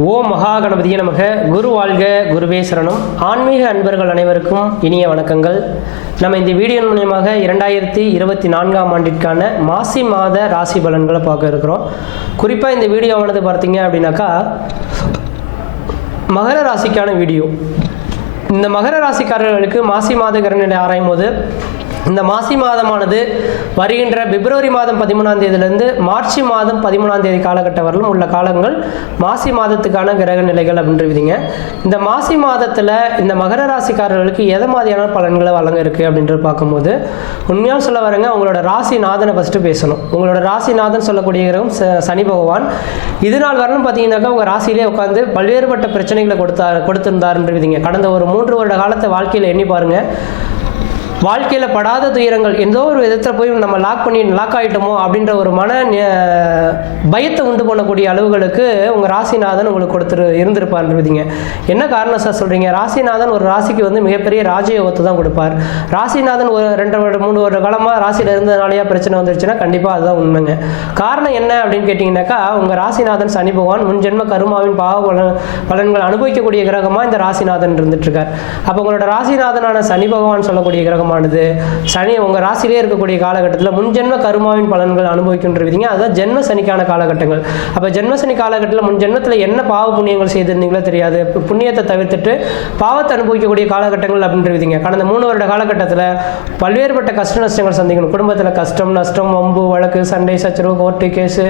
ஓ மகா கணபதிய நமக குரு வாழ்க குருவே சரணம் ஆன்மீக அன்பர்கள் அனைவருக்கும் இனிய வணக்கங்கள் நம்ம இந்த வீடியோ மூலியமாக இரண்டாயிரத்தி இருபத்தி நான்காம் ஆண்டிற்கான மாசி மாத ராசி பலன்களை பார்க்க இருக்கிறோம் குறிப்பாக இந்த வீடியோவானது பார்த்தீங்க அப்படின்னாக்கா மகர ராசிக்கான வீடியோ இந்த மகர ராசிக்காரர்களுக்கு மாசி மாத கரணியை ஆராயும் போது இந்த மாசி மாதமானது வருகின்ற பிப்ரவரி மாதம் பதிமூணாம் தேதியிலிருந்து மார்ச் மாதம் பதிமூணாம் தேதி காலகட்டம் வரலும் உள்ள காலங்கள் மாசி மாதத்துக்கான கிரக நிலைகள் அப்படின்றவிங்க இந்த மாசி மாதத்தில் இந்த மகர ராசிக்காரர்களுக்கு எதை மாதிரியான பலன்களை வழங்க இருக்குது அப்படின்றது பார்க்கும்போது உண்மையாக சொல்ல வரங்க உங்களோட ராசிநாதனை ஃபஸ்ட்டு பேசணும் உங்களோட ராசிநாதன் சொல்லக்கூடிய கிரகம் சனி பகவான் இது நாள் வரணும் பார்த்தீங்கன்னாக்கா உங்கள் ராசியிலே உட்காந்து பல்வேறுபட்ட பிரச்சனைகளை கொடுத்தா கொடுத்திருந்தாருன்றவிங்க கடந்த ஒரு மூன்று வருட காலத்தை வாழ்க்கையில் எண்ணி பாருங்கள் வாழ்க்கையில் படாத துயரங்கள் எந்த ஒரு விதத்தில் போய் நம்ம லாக் பண்ணி லாக் ஆகிட்டோமோ அப்படின்ற ஒரு மன பயத்தை உண்டு பண்ணக்கூடிய அளவுகளுக்கு உங்கள் ராசிநாதன் உங்களுக்கு கொடுத்துரு இருந்திருப்பார்ன்றீங்க என்ன காரணம் சார் சொல்கிறீங்க ராசிநாதன் ஒரு ராசிக்கு வந்து மிகப்பெரிய ராஜயோகத்தை தான் கொடுப்பார் ராசிநாதன் ஒரு ரெண்டு வருட மூணு வருட காலமாக ராசியில் இருந்ததுனாலேயா பிரச்சனை வந்துருச்சுன்னா கண்டிப்பாக அதுதான் உண்மைங்க காரணம் என்ன அப்படின்னு கேட்டிங்கன்னாக்கா உங்கள் ராசிநாதன் சனி பகவான் முன்ஜென்ம கருமாவின் பாவ பலன் பலன்கள் அனுபவிக்கக்கூடிய கிரகமாக இந்த ராசிநாதன் இருந்துட்டுருக்கார் அப்போ உங்களோட ராசிநாதனான சனி பகவான் சொல்லக்கூடிய கிரகமாக காலமானது சனி உங்கள் ராசியிலே இருக்கக்கூடிய காலகட்டத்தில் முன்ஜென்ம கருமாவின் பலன்கள் அனுபவிக்கின்றிருக்கீங்க அதுதான் ஜென்ம சனிக்கான காலகட்டங்கள் அப்போ ஜென்ம சனி காலகட்டத்தில் முன் ஜென்மத்தில் என்ன பாவ புண்ணியங்கள் செய்திருந்தீங்களோ தெரியாது புண்ணியத்தை தவிர்த்துட்டு பாவத்தை அனுபவிக்கக்கூடிய காலகட்டங்கள் அப்படின்றீங்க கடந்த மூணு வருட காலகட்டத்தில் பல்வேறுபட்ட கஷ்ட நஷ்டங்கள் சந்திக்கணும் குடும்பத்தில் கஷ்டம் நஷ்டம் வம்பு வழக்கு சண்டை சச்சரவு கோர்ட்டு கேஸு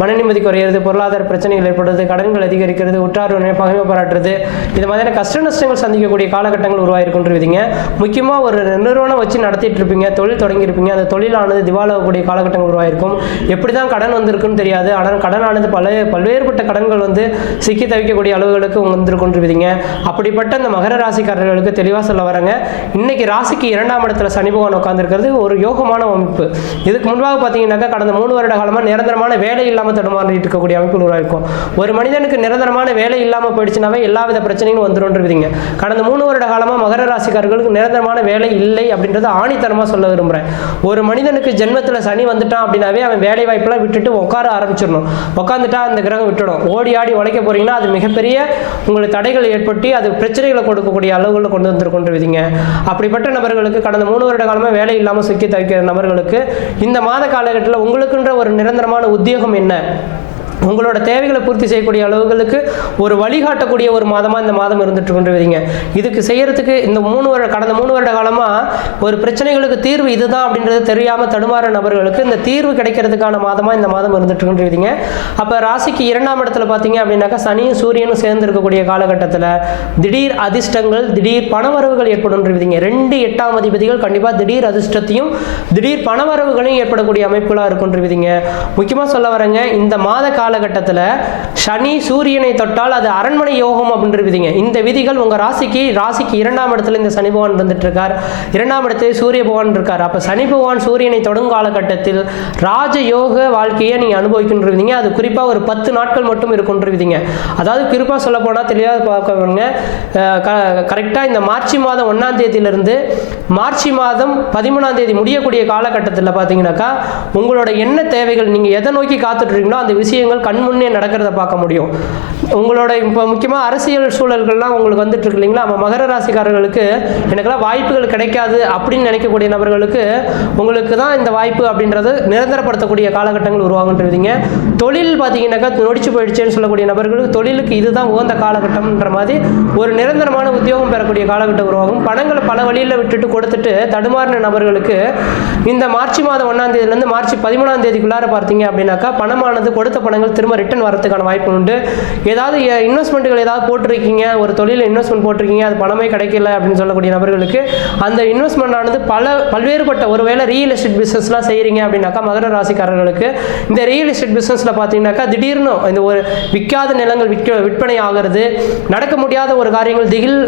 மன நிம்மதி குறையிறது பொருளாதார பிரச்சனைகள் ஏற்படுறது கடன்கள் அதிகரிக்கிறது உற்றார் பகைமை பாராட்டுறது இது மாதிரியான கஷ்ட நஷ்டங்கள் சந்திக்கக்கூடிய காலகட்டங்கள் உருவாயிருக்குன்றீங்க முக்கியமாக ஒரு நிறுவனம் நிறுவனம் வச்சு நடத்திட்டு இருப்பீங்க தொழில் தொடங்கியிருப்பீங்க அந்த தொழிலானது திவாலாகக்கூடிய காலகட்டங்கள் உருவாயிருக்கும் எப்படி தான் கடன் வந்திருக்குன்னு தெரியாது ஆனால் கடனானது பல பல்வேறுபட்ட கடன்கள் வந்து சிக்கி தவிக்கக்கூடிய அளவுகளுக்கு வந்திருக்கொண்டிருப்பீங்க அப்படிப்பட்ட அந்த மகர ராசிக்காரர்களுக்கு தெளிவாக சொல்ல வரங்க இன்னைக்கு ராசிக்கு இரண்டாம் இடத்துல சனி பகவான் உட்காந்துருக்கிறது ஒரு யோகமான அமைப்பு இதுக்கு முன்பாக பார்த்தீங்கன்னாக்கா கடந்த மூணு வருட காலமாக நிரந்தரமான வேலை இல்லாமல் தடுமாறிட்டு இருக்கக்கூடிய அமைப்பு உருவாயிருக்கும் ஒரு மனிதனுக்கு நிரந்தரமான வேலை இல்லாமல் போயிடுச்சுனாவே எல்லாவித பிரச்சனையும் வந்துடும் கடந்த மூணு வருட காலமாக மகர ராசிக்காரர்களுக்கு நிரந்தரமான வேலை இல்லை அப்படின்றத ஆணித்தனமாக சொல்ல விரும்புகிறேன் ஒரு மனிதனுக்கு ஜென்மத்தில் சனி வந்துட்டான் அப்படின்னாவே அவன் வேலை வாய்ப்பெல்லாம் விட்டுட்டு உட்கார ஆரம்பிச்சிடணும் உட்காந்துட்டா அந்த கிரகம் விட்டுடும் ஓடி ஆடி உழைக்க போறீங்கன்னா அது மிகப்பெரிய உங்களுக்கு தடைகள் ஏற்பட்டு அது பிரச்சனைகளை கொடுக்கக்கூடிய அளவுகளில் கொண்டு விதிங்க அப்படிப்பட்ட நபர்களுக்கு கடந்த மூணு வருட காலமாக வேலை இல்லாமல் சிக்கி தவிக்கிற நபர்களுக்கு இந்த மாத காலகட்டத்தில் உங்களுக்குன்ற ஒரு நிரந்தரமான உத்தியோகம் என்ன உங்களோட தேவைகளை பூர்த்தி செய்யக்கூடிய அளவுகளுக்கு ஒரு வழிகாட்டக்கூடிய ஒரு மாதமாக இந்த மாதம் இருந்துட்டு கொண்டு வரீங்க இதுக்கு செய்யறதுக்கு இந்த மூணு வருட கடந்த மூணு வருட காலமாக ஒரு பிரச்சனைகளுக்கு தீர்வு இதுதான் அப்படின்றது தெரியாமல் தடுமாற நபர்களுக்கு இந்த தீர்வு கிடைக்கிறதுக்கான மாதமாக இந்த மாதம் இருந்துட்டு கொண்டு வரீங்க அப்போ ராசிக்கு இரண்டாம் இடத்துல பார்த்தீங்க அப்படின்னாக்கா சனியும் சூரியனும் சேர்ந்து இருக்கக்கூடிய காலகட்டத்தில் திடீர் அதிர்ஷ்டங்கள் திடீர் பணவரவுகள் ஏற்படும் விதிங்க ரெண்டு எட்டாம் அதிபதிகள் கண்டிப்பாக திடீர் அதிர்ஷ்டத்தையும் திடீர் பணவரவுகளையும் ஏற்படக்கூடிய அமைப்புகளாக இருக்கும் முக்கியமாக சொல்ல வரேங்க இந்த மாத கால காலகட்டத்தில் சனி சூரியனை தொட்டால் அது அரண்மனை யோகம் விதிங்க இந்த விதிகள் உங்கள் ராசிக்கு ராசிக்கு இரண்டாம் இடத்துல இந்த சனி பகவான் வந்துட்டு இருக்கார் இரண்டாம் இடத்துல சூரிய பகவான் இருக்கார் அப்போ சனி பகவான் சூரியனை தொடங்கும் காலகட்டத்தில் ராஜ யோக வாழ்க்கையை நீங்கள் அனுபவிக்கின்ற விதிங்க அது குறிப்பாக ஒரு பத்து நாட்கள் மட்டும் விதிங்க அதாவது குறிப்பாக சொல்ல போனால் தெரியாத பார்க்கவங்க கரெக்டாக இந்த மார்ச் மாதம் ஒன்றாம் தேதியிலிருந்து மார்ச் மாதம் பதிமூணாம் தேதி முடியக்கூடிய காலகட்டத்தில் பார்த்தீங்கன்னாக்கா உங்களோட என்ன தேவைகள் நீங்கள் எதை நோக்கி காத்துட்ருக்கீங்களோ அந்த விஷயங்கள் சூழல்கள் கண் முன்னே நடக்கிறத பார்க்க முடியும் உங்களோட இப்போ முக்கியமாக அரசியல் சூழல்கள்லாம் உங்களுக்கு வந்துட்டு இருக்கு இல்லைங்களா நம்ம மகர ராசிக்காரர்களுக்கு எனக்கெல்லாம் வாய்ப்புகள் கிடைக்காது அப்படின்னு நினைக்கக்கூடிய நபர்களுக்கு உங்களுக்கு தான் இந்த வாய்ப்பு அப்படின்றது நிரந்தரப்படுத்தக்கூடிய காலகட்டங்கள் உருவாகுன்றீங்க தொழில் பார்த்தீங்கன்னாக்கா நொடிச்சு போயிடுச்சுன்னு சொல்லக்கூடிய நபர்களுக்கு தொழிலுக்கு இதுதான் உகந்த காலகட்டம்ன்ற மாதிரி ஒரு நிரந்தரமான உத்தியோகம் பெறக்கூடிய காலகட்டம் உருவாகும் பணங்களை பல வழியில் விட்டுட்டு கொடுத்துட்டு தடுமாறின நபர்களுக்கு இந்த மார்ச் மாதம் ஒன்றாம் தேதியிலேருந்து மார்ச் பதிமூணாம் தேதிக்குள்ளார பார்த்தீங்க அப்படின்னாக்கா பணமானது கொடுத்த பணங்கள் இன்வெஸ்ட்மெண்ட்டுகள் திரும்ப ரிட்டன் வரதுக்கான வாய்ப்பு உண்டு ஏதாவது இன்வெஸ்ட்மெண்ட்டுகள் ஏதாவது போட்டிருக்கீங்க ஒரு தொழிலில் இன்வெஸ்ட்மெண்ட் போட்டிருக்கீங்க அது பணமே கிடைக்கல அப்படின்னு சொல்லக்கூடிய நபர்களுக்கு அந்த இன்வெஸ்ட்மெண்ட் பல பல்வேறுபட்ட ஒருவேளை ரியல் எஸ்டேட் பிஸ்னஸ்லாம் செய்கிறீங்க அப்படின்னாக்கா மதுர ராசிக்காரர்களுக்கு இந்த ரியல் எஸ்டேட் பிஸ்னஸில் பார்த்தீங்கன்னாக்கா திடீர்னு இந்த ஒரு விற்காத நிலங்கள் விற்க விற்பனை ஆகிறது நடக்க முடியாத ஒரு காரியங்கள் திகில்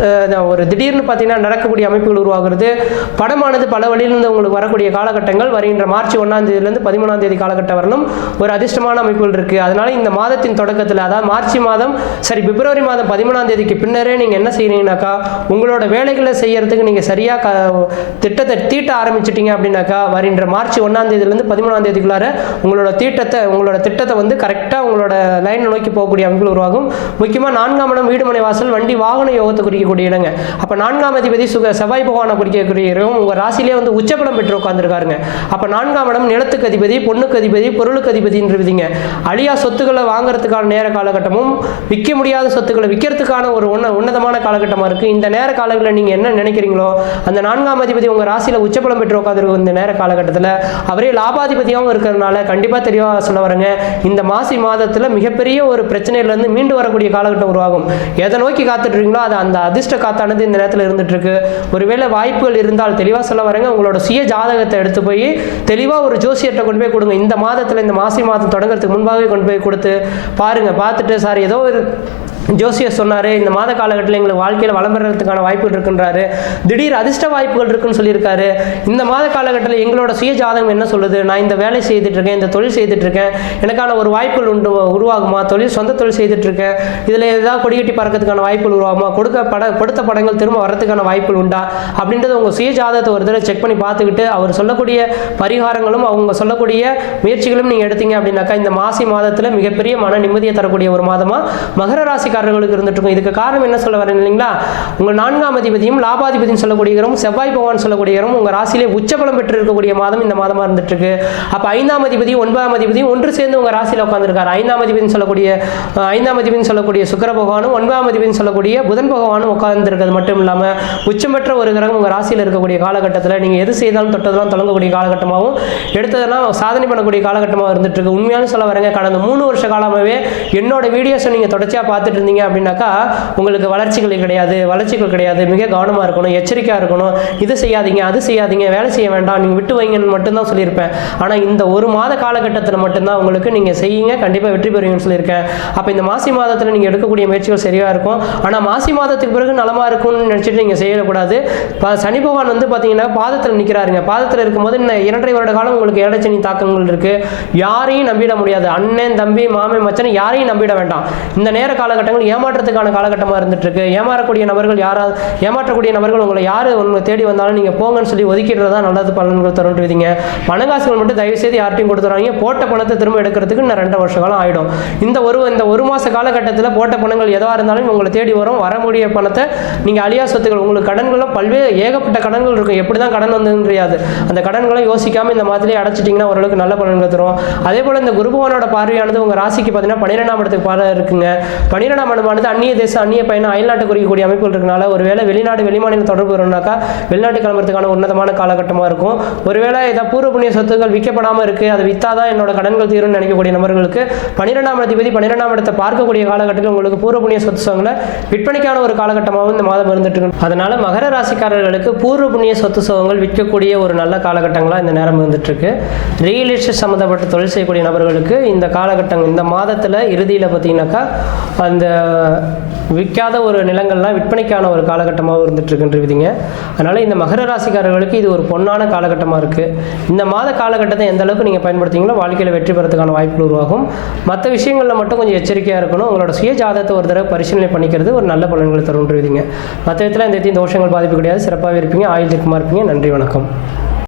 ஒரு திடீர்னு பார்த்தீங்கன்னா நடக்கக்கூடிய அமைப்புகள் உருவாகிறது படமானது பல வழியிலிருந்து உங்களுக்கு வரக்கூடிய காலகட்டங்கள் வருகின்ற மார்ச் ஒன்றாம் தேதியிலேருந்து பதிமூணாம் தேதி காலகட்டம் வரலும் ஒரு அதிர்ஷ்டமான அமைப்புகள் இருக்குது அதனால் இந்த மாதத்தின் தொடக்கத்தில் அதாவது மார்ச் மாதம் சரி பிப்ரவரி மாதம் பதிமூணாம் தேதிக்கு பின்னரே நீங்கள் என்ன செய்கிறீங்கனாக்கா உங்களோட வேலைகளை செய்யறதுக்கு நீங்கள் சரியாக திட்டத்தை தீட்ட ஆரம்பிச்சிட்டீங்க அப்படின்னாக்கா வருகின்ற மார்ச் ஒன்றாம் தேதியிலேருந்து பதிமூணாம் தேதிக்குள்ளார உங்களோட தீட்டத்தை உங்களோட திட்டத்தை வந்து கரெக்டாக உங்களோட லைனில் நோக்கி போகக்கூடிய அமைப்புகள் உருவாகும் முக்கியமாக நான்காம் இடம் வீடுமனை வாசல் வண்டி வாகன யோகத்தை குறிக்கக்கூடிய இடங்க அப்போ நான்காம் அதிபதி சுக செவ்வாய் பகவானை குறிக்கக்கூடிய இடம் உங்கள் ராசிலே வந்து உச்சபலம் பெற்று உட்காந்துருக்காருங்க அப்போ நான்காம் இடம் நிலத்துக்கு அதிபதி பொண்ணுக்கு அதிபதி பொருளுக்கு அதிபதின்னு இருந்தீங்க அழிய முடியாத சொத்துக்களை வாங்குறதுக்கான நேர காலகட்டமும் விற்க முடியாத சொத்துக்களை விற்கிறதுக்கான ஒரு உன்ன உன்னதமான காலகட்டமாக இருக்குது இந்த நேர காலங்களில் நீங்கள் என்ன நினைக்கிறீங்களோ அந்த நான்காம் அதிபதி உங்கள் ராசியில் உச்சப்பலம் பெற்று உட்காந்துருக்கும் இந்த நேர காலகட்டத்தில் அவரே லாபாதிபதியாகவும் இருக்கிறதுனால கண்டிப்பாக தெளிவாக சொல்ல வரேங்க இந்த மாசி மாதத்தில் மிகப்பெரிய ஒரு பிரச்சனையிலேருந்து மீண்டு வரக்கூடிய காலகட்டம் உருவாகும் எதை நோக்கி காத்துட்ருக்கீங்களோ அது அந்த அதிர்ஷ்ட காத்தானது இந்த நேரத்தில் இருந்துகிட்ருக்கு ஒருவேளை வாய்ப்புகள் இருந்தால் தெளிவாக சொல்ல வரேங்க உங்களோட சுய ஜாதகத்தை எடுத்து போய் தெளிவாக ஒரு ஜோசியத்தை கொண்டு போய் கொடுங்க இந்த மாதத்தில் இந்த மாசி மாதம் தொடங்குறதுக்கு முன்பாகவே கொண்டு கொண்டு போய் கொடுத்து பாருங்கள் பார்த்துட்டு சார் ஏதோ ஒரு ஜோசியர் சொன்னார் இந்த மாத காலகட்டத்தில் எங்களுக்கு வாழ்க்கையில் வளம் பெறதுக்கான வாய்ப்புகள் இருக்குன்றாரு திடீர் அதிர்ஷ்ட வாய்ப்புகள் இருக்குன்னு சொல்லியிருக்காரு இந்த மாத காலகட்டத்தில் எங்களோட சுய ஜாதகம் என்ன சொல்லுது நான் இந்த வேலை இருக்கேன் இந்த தொழில் செய்துட்டு இருக்கேன் எனக்கான ஒரு வாய்ப்புகள் உண்டு உருவாகுமா தொழில் சொந்த தொழில் செய்துட்டு இருக்கேன் இதில் ஏதாவது கொடிகட்டி பறக்கிறதுக்கான வாய்ப்புகள் உருவாகுமா கொடுக்க பட கொடுத்த படங்கள் திரும்ப வரதுக்கான வாய்ப்புகள் உண்டா அப்படின்றத உங்கள் சுய ஜாதகத்தை ஒரு தடவை செக் பண்ணி பார்த்துக்கிட்டு அவர் சொல்லக்கூடிய பரிகாரங்களும் அவங்க சொல்லக்கூடிய முயற்சிகளும் நீங்கள் எடுத்தீங்க அப்படின்னாக்கா இந்த மாசி மாத மாதத்தில் மிகப்பெரிய மன நிம்மதியை தரக்கூடிய ஒரு மாதமாக மகர ராசிக்காரர்களுக்கு இருந்துட்டு இருக்கும் இதுக்கு காரணம் என்ன சொல்ல வரேன் இல்லைங்களா உங்கள் நான்காம் அதிபதியும் லாபாதிபதியும் சொல்லக்கூடியவரும் செவ்வாய் பகவான் சொல்லக்கூடியவரும் உங்கள் ராசியிலே உச்சபலம் பெற்றிருக்கக்கூடிய மாதம் இந்த மாதமாக இருந்துட்டு இருக்கு அப்போ ஐந்தாம் அதிபதியும் ஒன்பதாம் அதிபதியும் ஒன்று சேர்ந்து உங்கள் ராசியில் உட்காந்துருக்காரு ஐந்தாம் அதிபதினு சொல்லக்கூடிய ஐந்தாம் அதிபதினு சொல்லக்கூடிய சுக்கர பகவானும் ஒன்பதாம் அதிபதினு சொல்லக்கூடிய புதன் பகவானும் உட்கார்ந்துருக்கிறது மட்டும் இல்லாமல் உச்சம் பெற்ற ஒரு கிரகம் உங்கள் ராசியில் இருக்கக்கூடிய காலகட்டத்தில் நீங்கள் எது செய்தாலும் தொட்டதெல்லாம் தொடங்கக்கூடிய காலகட்டமாகவும் எடுத்ததெல்லாம் சாதனை பண்ணக்கூடிய காலகட்டமாக இருந்துட்டு இருக்கு உண்மையான சொல்ல வரேங்க கடந்த மூணு வருஷ காலமாகவே என்னோட வீடியோஸை நீங்கள் தொடர்ச்சியாக பார்த்துட்டு இருந்தீங்க அப்படின்னாக்கா உங்களுக்கு வளர்ச்சிகள் கிடையாது வளர்ச்சிகள் கிடையாது மிக கவனமாக இருக்கணும் எச்சரிக்கையாக இருக்கணும் இது செய்யாதீங்க அது செய்யாதீங்க வேலை செய்ய வேண்டாம் நீங்கள் விட்டு வைங்கன்னு மட்டும்தான் சொல்லியிருப்பேன் ஆனால் இந்த ஒரு மாத காலகட்டத்தில் மட்டும்தான் உங்களுக்கு நீங்கள் செய்யுங்க கண்டிப்பாக வெற்றி பெறுவீங்கன்னு சொல்லியிருக்கேன் அப்போ இந்த மாசி மாதத்தில் நீங்கள் எடுக்கக்கூடிய முயற்சிகள் சரியாக இருக்கும் ஆனால் மாசி மாதத்துக்கு பிறகு நலமாக இருக்கும்னு நினச்சிட்டு நீங்கள் செய்யக்கூடாது சனி பகவான் வந்து பார்த்தீங்கன்னா பாதத்தில் நிற்கிறாருங்க பாதத்தில் இருக்கும்போது இன்னும் இரண்டரை வருட காலம் உங்களுக்கு ஏழை சனி தாக்கங்கள் இருக்குது யாரையும் நம்பிட முடியாது அண்ணன் அண்ணன் தம்பி மாமன் மச்சன் யாரையும் நம்பிட வேண்டாம் இந்த நேர காலகட்டங்கள் ஏமாற்றத்துக்கான காலகட்டமாக இருந்துட்டுருக்கு ஏமாறக்கூடிய நபர்கள் யாராவது ஏமாற்றக்கூடிய நபர்கள் உங்களை யார் உங்களை தேடி வந்தாலும் நீங்கள் போங்கன்னு சொல்லி ஒதுக்கிடுறது தான் நல்லது பலன்கள் வைங்க பணங்காசுகள் மட்டும் தயவு செய்து யார்ட்டையும் கொடுத்துறாங்க போட்ட பணத்தை திரும்ப எடுக்கிறதுக்கு இன்னும் ரெண்டு வருஷ காலம் ஆகிடும் இந்த ஒரு இந்த ஒரு மாத காலகட்டத்தில் போட்ட பணங்கள் எதுவாக இருந்தாலும் உங்களை தேடி வரும் வரக்கூடிய பணத்தை நீங்கள் அழியா சொத்துக்கள் உங்களுக்கு கடன்களும் பல்வேறு ஏகப்பட்ட கடன்கள் இருக்கும் எப்படி தான் கடன் வந்ததுன்னு தெரியாது அந்த கடன்களை யோசிக்காமல் இந்த மாதிரி அடைச்சிட்டிங்கன்னா ஓரளவுக்கு நல்ல பலன்கள் தரும் அதே போல் இந்த குருபவனோட பார்வை பார்வையானது உங்க ராசிக்கு பார்த்தீங்கன்னா பன்னிரெண்டாம் இடத்துக்கு பார்வை இருக்குங்க பன்னிரெண்டாம் இடமானது அந்நிய தேசம் அந்நிய பயணம் அயல்நாட்டு குறிக்கக்கூடிய அமைப்புகள் இருக்கனால ஒருவேளை வெளிநாடு வெளிமாநில தொடர்பு வரும்னாக்கா வெளிநாட்டு கிளம்புறதுக்கான உன்னதமான காலகட்டமாக இருக்கும் ஒருவேளை ஏதாவது பூர்வ புண்ணிய சொத்துக்கள் விற்கப்படாமல் இருக்குது அதை வித்தாதான் என்னோட கடன்கள் தீரும் நினைக்கக்கூடிய நபர்களுக்கு பன்னிரெண்டாம் பத்தி பன்னிரெண்டாம் இடத்தை பார்க்கக்கூடிய காலகட்டத்தில் உங்களுக்கு பூர்வ புண்ணிய சொத்து சோகங்களை விற்பனைக்கான ஒரு காலகட்டமாகவும் இந்த மாதம் இருந்துட்டு இருக்கு அதனால மகர ராசிக்காரர்களுக்கு பூர்வ புண்ணிய சொத்து சோகங்கள் விற்கக்கூடிய ஒரு நல்ல காலகட்டங்களா இந்த நேரம் இருந்துட்டு இருக்கு ரியல் எஸ்டேட் சம்பந்தப்பட்ட தொழில் செய்யக்கூடிய நபர்களுக்கு இந்த கால காலகட்டங்கள் இந்த மாதத்தில் இறுதியில் பார்த்தீங்கன்னாக்கா அந்த விற்காத ஒரு நிலங்கள்லாம் விற்பனைக்கான ஒரு காலகட்டமாகவும் விதிங்க அதனால் இந்த மகர ராசிக்காரர்களுக்கு இது ஒரு பொன்னான காலகட்டமாக இருக்குது இந்த மாத காலகட்டத்தை எந்த அளவுக்கு நீங்கள் பயன்படுத்திங்களோ வாழ்க்கையில் வெற்றி பெறதுக்கான வாய்ப்புகள் உருவாகும் மற்ற விஷயங்களில் மட்டும் கொஞ்சம் எச்சரிக்கையாக இருக்கணும் உங்களோட சுய ஜாதத்தை ஒரு தடவை பரிசீலனை பண்ணிக்கிறது ஒரு நல்ல பலன்களை விதிங்க மற்ற விதத்தில் இந்த தோஷங்கள் பாதிப்பு கிடையாது சிறப்பாகவே இருப்பீங்க ஆயுதமாக இருப்பீங்க நன்றி வணக்கம்